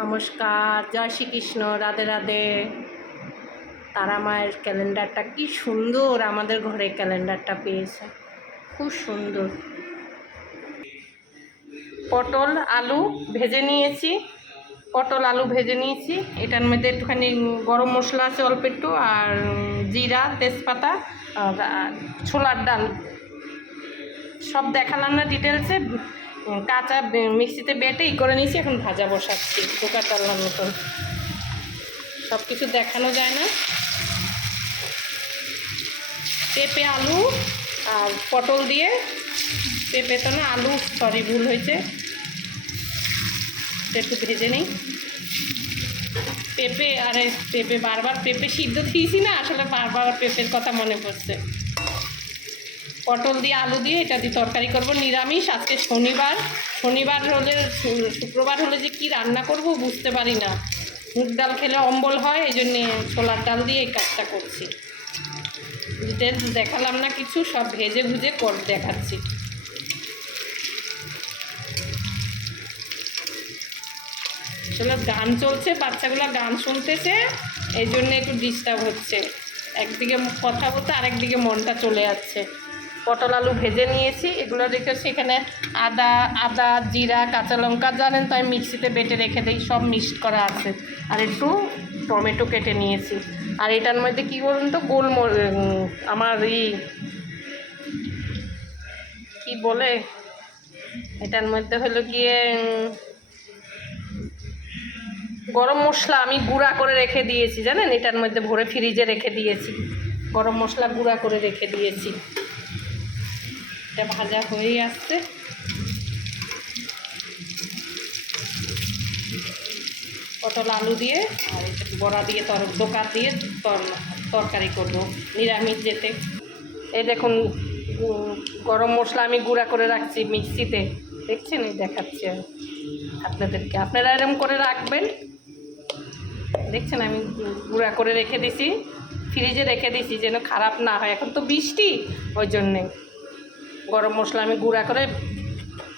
নমস্কার, জয় শ্রীকৃষ্ণ, রাধে রাধে। তারা মায়ের ক্যালেন্ডারটা কি সুন্দর, আমাদের ঘরে ক্যালেন্ডারটা পেয়েছে, খুব সুন্দর। পটল আলু ভেজে নিয়েছি, এটার মধ্যে একটুখানি গরম মশলা আছে অল্প একটু, আর জিরা, তেজপাতা, ছোলার ডাল সব দেখালাম না ডিটেলসে। কাঁচা মিক্সিতে বেটে করে নিয়েছি, এখন ভাজা বসাচ্ছি পোকা তাল্লার মতন। সব কিছু দেখানো যায় না। পেঁপে আলু আর পটল দিয়ে, পেঁপে তো না আলু, সরি ভুল হয়েছে, একটু ভেজে নিই। পেঁপে বারবার পেঁপে সিদ্ধ দিয়েছি না, আসলে বারবার পেঁপের কথা মনে পড়ছে। পটল দিয়ে আলু দিয়ে এটা দিয়ে তরকারি করব, নিরামিষ। আজকে শনিবার হলে, শুক্রবার হলে যে কি রান্না করব বুঝতে পারি না। মুগ ডাল খেলে অম্বল হয়, এই জন্যে ছোলার ডাল দিয়ে এই কাজটা করছি। ডিটেলস দেখালাম না কিছু, সব ভেজে ভুজে দেখাচ্ছি। আসলে গান চলছে, বাচ্চাগুলো গান শুনতেছে, এই জন্যে একটু ডিস্টার্ব হচ্ছে। একদিকে কথা বলতে আরেকদিকে মনটা চলে যাচ্ছে। পটল আলু ভেজে নিয়েছি, এগুলো রেখেছি এখানে। আদা জিরা কাঁচা লঙ্কা জানেন তো, আমি মিক্সিতে বেটে রেখে দিই, সব মিক্সড করা আছে। আর একটু টমেটো কেটে নিয়েছি। আর এটার মধ্যে কী বলুন তো, আমার কি বলে, এটার মধ্যে হলো গিয়ে গরম মশলা আমি গুঁড়া করে রেখে দিয়েছি, জানেন, এটার মধ্যে ভরে ফ্রিজে রেখে দিয়েছি। গরম মশলা গুঁড়া করে রেখে দিয়েছি। এটা ভাজা হয়েই আসছে। পটল আলু দিয়ে আর বড়া দিয়ে ডোকা দিয়ে তরকারি করব, নিরামিষ যেতে। এই দেখুন গরম মশলা আমি গুঁড়া করে রাখছি মিক্সিতে, দেখছেন, এই দেখাচ্ছি আপনাদেরকে। আপনারা এরকম করে রাখবেন। দেখছেন আমি গুঁড়া করে রেখে দিছি, ফ্রিজে রেখে দিছি যেন খারাপ না হয়। এখন তো বৃষ্টি, ওই জন্যে গরম মশলা আমি গুঁড়া করে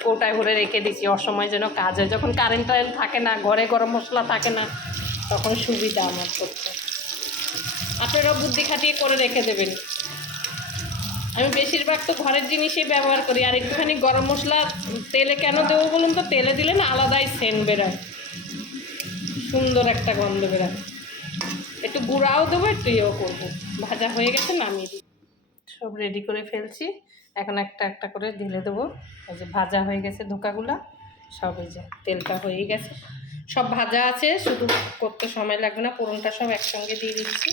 কৌটায় ভরে রেখে দিছি, অসময় যেন কাজ হয়। যখন কারেন্ট থাকে না, ঘরে গরম মশলা থাকে না, তখন সুবিধা আমার করতে। আপনারাও বুদ্ধি খাটিয়ে করে রেখে দেবেন। আমি বেশিরভাগ তো ঘরের জিনিসই ব্যবহার করি। আর একটুখানি গরম মশলা তেলে কেন দেবো বলুন তো, তেলে দিলে না আলাদাই সেন্ট বেরোয়, সুন্দর একটা গন্ধ বেরোয়। একটু গুঁড়াও দেবো, একটু ইয়েও করবো। ভাজা হয়ে গেছে, নামিয়ে দিই। সব রেডি করে ফেলছি, এখন একটা একটা করে ঢেলে দেবো। এই যে ভাজা হয়ে গেছে ধোকাগুলা সব, এই যে তেলটা হয়ে গেছে, সব ভাজা আছে, শুধু করতে সময় লাগবে না। ফোড়নটা সব একসঙ্গে দিয়ে দিচ্ছি।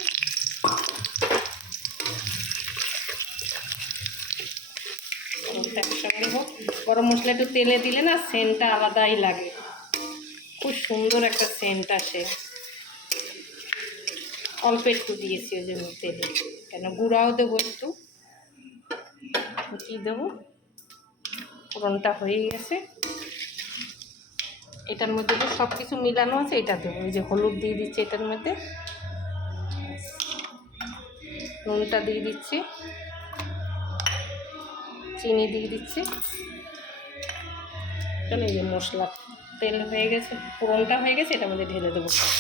একসঙ্গে হোক, গরম মশলা একটু তেলে দিলে না সেন্টটা আলাদাই লাগে, খুব সুন্দর একটা সেন্ট আসে। অল্প একটু দিয়েছি ওই জন্য তেলে, কেন গুঁড়াও দেবো একটু। কী দেবো, ফোড়নটা হয়ে গেছে। এটার মধ্যে তো সব কিছু মিলানো আছে, এটা দেবো। এই যে হলুদ দিয়ে দিচ্ছি এটার মধ্যে, নুনটা দিয়ে দিচ্ছি, চিনি দিয়ে দিচ্ছি। এই যে মশলা তেল হয়ে গেছে, ফোড়নটা হয়ে গেছে, এটার মধ্যে ঢেলে দেবো সব।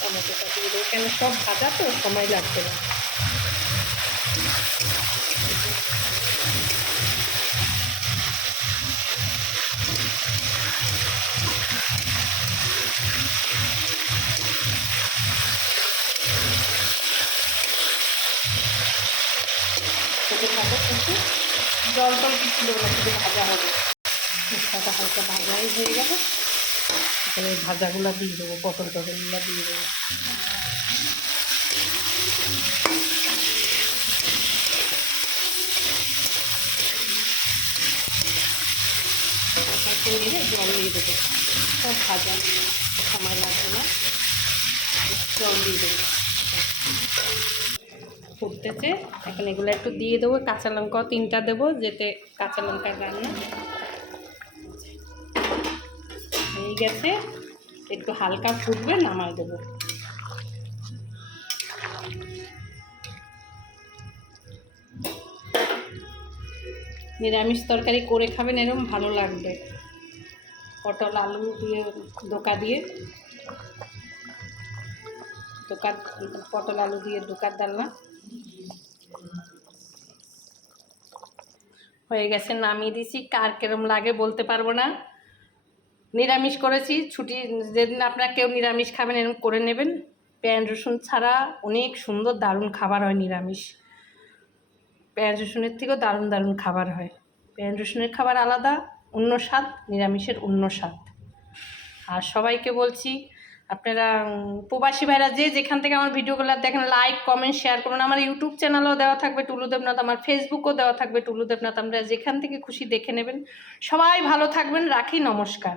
টমেটোটা দিয়ে দেবো, কেন সব ভাজা তো সময় লাগবে না। কিন্তু জল কিছু দেবো না, শুধু ভাজা হবে। মশলাটা হালকা ভাজাই হয়ে গেল, এখানে ভাজাগুলো দিয়ে দেবো, পটল টটলগুলো দিয়ে দেবো। নিয়ে জল দিয়ে দেবো, সব ভাজা সময় লাগবে না, জল দিয়ে দেবো। ফুটতেছে, এখন এগুলো একটু দিয়ে দেবো। কাঁচা লঙ্কাও 3টা দেবো, যেতে কাঁচা লঙ্কার রান্না হয়ে গেছে। একটু হালকা ফুটবে, নামায় দেবো। নিরামিষ তরকারি করে খাবেন, এরকম ভালো লাগবে। পটল আলু দিয়ে ডোকা দিয়ে পটল আলু দিয়ে ডোকার ডালনা হয়ে গেছে, নামিয়ে দিছি। কার কেরম লাগে বলতে পারবো না। নিরামিষ করেছি, ছুটি যেদিন আপনারা কেউ নিরামিষ খাবেন এরকম করে নেবেন। পেঁয়াজ রসুন ছাড়া অনেক সুন্দর দারুণ খাবার হয় নিরামিষ। পেঁয়াজ রসুনের থেকেও দারুণ দারুণ খাবার হয়। পেঁয়াজ রসুনের খাবার আলাদা, অন্য স্বাদ, নিরামিষের অন্য স্বাদ। আর সবাইকে বলছি, আপনারা প্রবাসী ভাইরা যে যেখান থেকে আমার ভিডিওগুলো দেখেন, লাইক কমেন্ট শেয়ার করুন। আমার ইউটিউব চ্যানেলও দেওয়া থাকবে টুলু দেবনাথ, আমার ফেসবুকও দেওয়া থাকবে টুলু দেবনাথ। আপনারা যেখান থেকে খুশি দেখে নেবেন। সবাই ভালো থাকবেন, রাখি, নমস্কার।